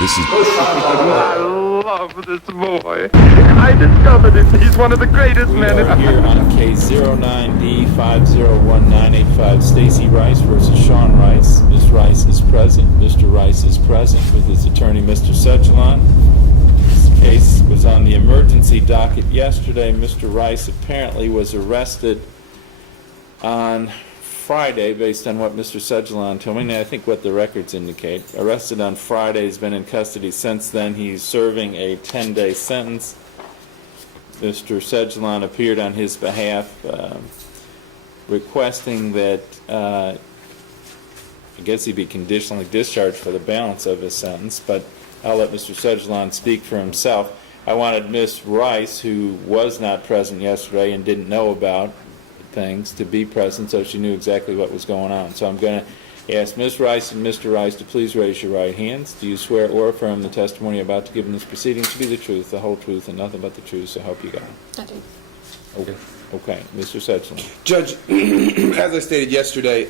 This is I love this boy. I discovered it. He's one of the greatest men. We are here on case 09D501985, Stacey Rice versus Sean Rice. Ms. Rice is present. Mr. Rice is present with his attorney, Mr. Sedglon. This case was on the emergency docket yesterday. Mr. Rice apparently was arrested on Friday, based on what Mr. Sedglon told me, and I think what the records indicate. Arrested on Friday, he's been in custody since then. He's serving a 10-day sentence. Mr. Sedglon appeared on his behalf, requesting that I guess he be conditionally discharged for the balance of his sentence, but I'll let Mr. Sedglon speak for himself. I wanted Ms. Rice, who was not present yesterday and didn't know about things, to be present so she knew exactly what was going on. So I'm going to ask Ms. Rice and Mr. Rice to please raise your right hands. Do you swear or affirm the testimony you're about to give in this proceeding to be the truth, the whole truth, and nothing but the truth, so help you God? I do. Okay. Okay. Mr. Sedglon. Judge, as I stated yesterday,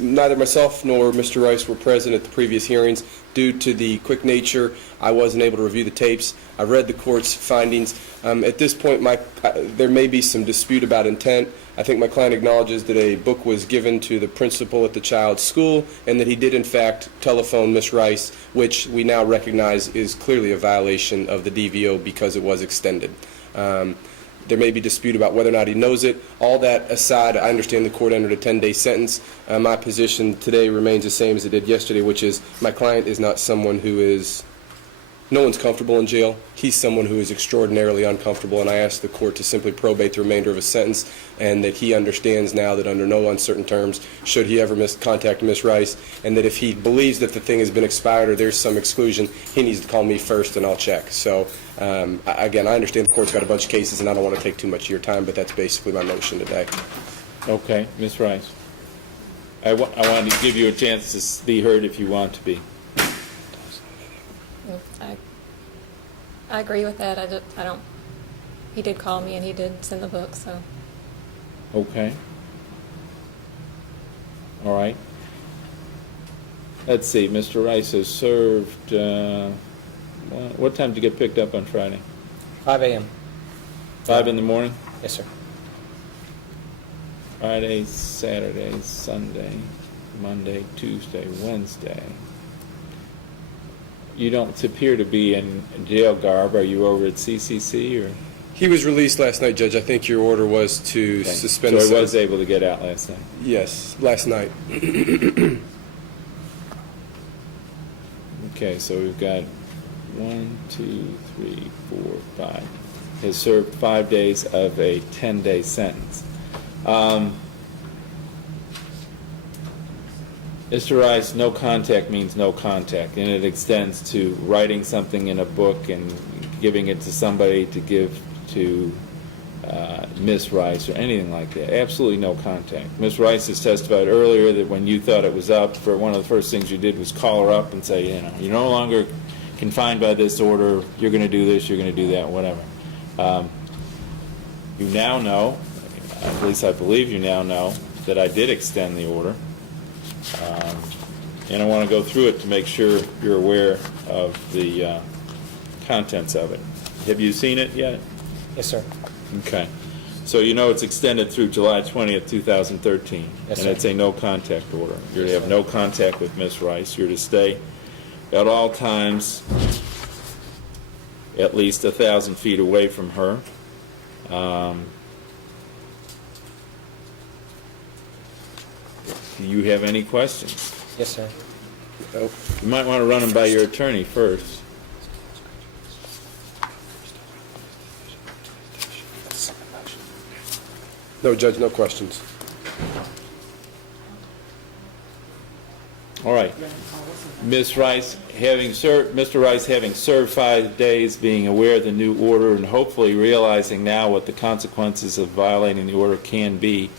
neither myself nor Mr. Rice were present at the previous hearings. Due to the quick nature, I wasn't able to review the tapes. I read the court's findings. At this point, there may be some dispute about intent. I think my client acknowledges that a book was given to the principal at the child's school and that he did, in fact, telephone Ms. Rice, which we now recognize is clearly a violation of the DVO because it was extended. There may be dispute about whether or not he knows it. All that aside, I understand the court entered a 10-day sentence. My position today remains the same as it did yesterday, which is my client is not someone who is, no one's comfortable in jail. He's someone who is extraordinarily uncomfortable, and I ask the court to simply probate the remainder of his sentence, and that he understands now that under no uncertain terms should he ever contact Ms. Rice, and that if he believes that the thing has been expired or there's some exclusion, he needs to call me first and I'll check. So again, I understand the court's got a bunch of cases and I don't want to take too much of your time, but that's basically my motion today. Okay. Ms. Rice. I wanted to give you a chance to be heard if you want to be. I agree with that. I don't. He did call me and he did send the book. So. Okay. All right. Let's see. Mr. Rice has served. What time did you get picked up on Friday? 5 a.m. 5 in the morning. Yes, sir. Friday, Saturday, Sunday, Monday, Tuesday, Wednesday. You don't appear to be in jail garb. Are you over at CCC or? He was released last night, Judge. I think your order was to suspend. So he was able to get out last night? Yes, last night. Okay, so we've got 1, 2, 3, 4, 5. Has served 5 days of a 10-day sentence. Mr. Rice, no contact means no contact, and it extends to writing something in a book and giving it to somebody to give to Ms. Rice or anything like that. Absolutely no contact. Ms. Rice has testified earlier that when you thought it was up, for one of the first things you did was call her up and say, you know, you're no longer confined by this order, you're going to do this, you're going to do that, whatever. You now know, at least I believe you now know, that I did extend the order. And I want to go through it to make sure you're aware of the contents of it. Have you seen it yet? Yes, sir. Okay. So you know it's extended through July 20th, 2013. Yes, and sir. it's a no-contact order. You're to Yes, have sir. no contact with Ms. Rice. You're to stay at all times at least 1,000 feet away from her. Do you have any questions? Yes, sir. Oh. You might want to run them by your attorney first. No, Judge, no questions. All right. Ms. Rice, Mr. Rice, having served 5 days, being aware of the new order, and hopefully realizing now what the consequences of violating the order can be,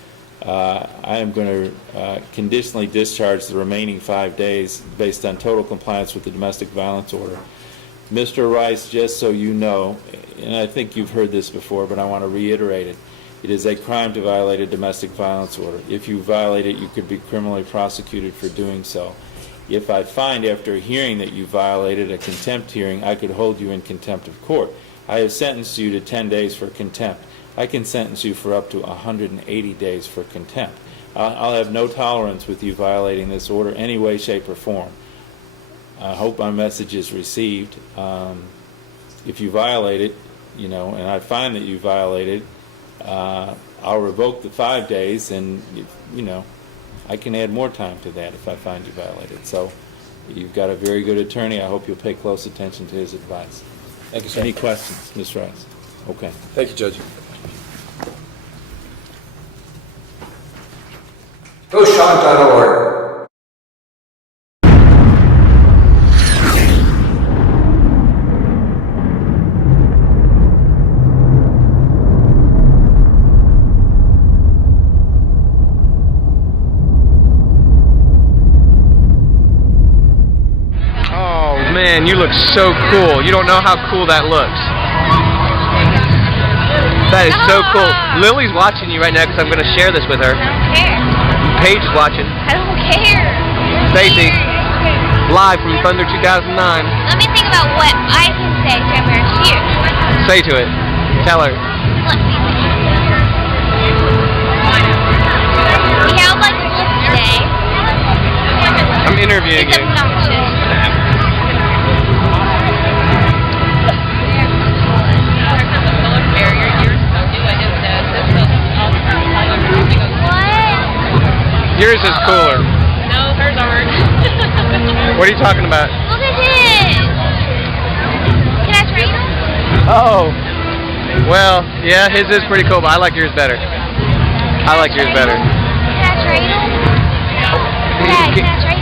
I am going to conditionally discharge the remaining 5 days based on total compliance with the domestic violence order. Mr. Rice, just so you know, and I think you've heard this before, but I want to reiterate it, it is a crime to violate a domestic violence order. If you violate it, you could be criminally prosecuted for doing so. If I find after a hearing that you violated a contempt hearing, I could hold you in contempt of court. I have sentenced you to 10 days for contempt. I can sentence you for up to 180 days for contempt. I'll have no tolerance with you violating this order any way, shape, or form. I hope my message is received. If you violate it, and I find that you violated, I'll revoke the 5 days, and I can add more time to that if I find you violated. So you've got a very good attorney. I hope you'll pay close attention to his advice. Thank you, sir. Any questions, Ms. Rice? Okay. Thank you, Judge. Go, Sean.org. Man, you look so cool. You don't know how cool that looks. That is so cool. Lily's watching you right now because I'm going to share this with her. I don't care. Paige is watching. I don't care. Stacey, live from Thunder 2009. Let me think about what I can say to Embarrass you. Say to it. Tell her. Let me think. See how like you look today. I'm interviewing It's you. obnoxious. Yours is cooler. No, hers aren't. What are you talking about? Look at this. Can I trade them? Oh. Well, yeah, his is pretty cool, but I like yours better. I like yours better. Can I trade them? Dad, can I trade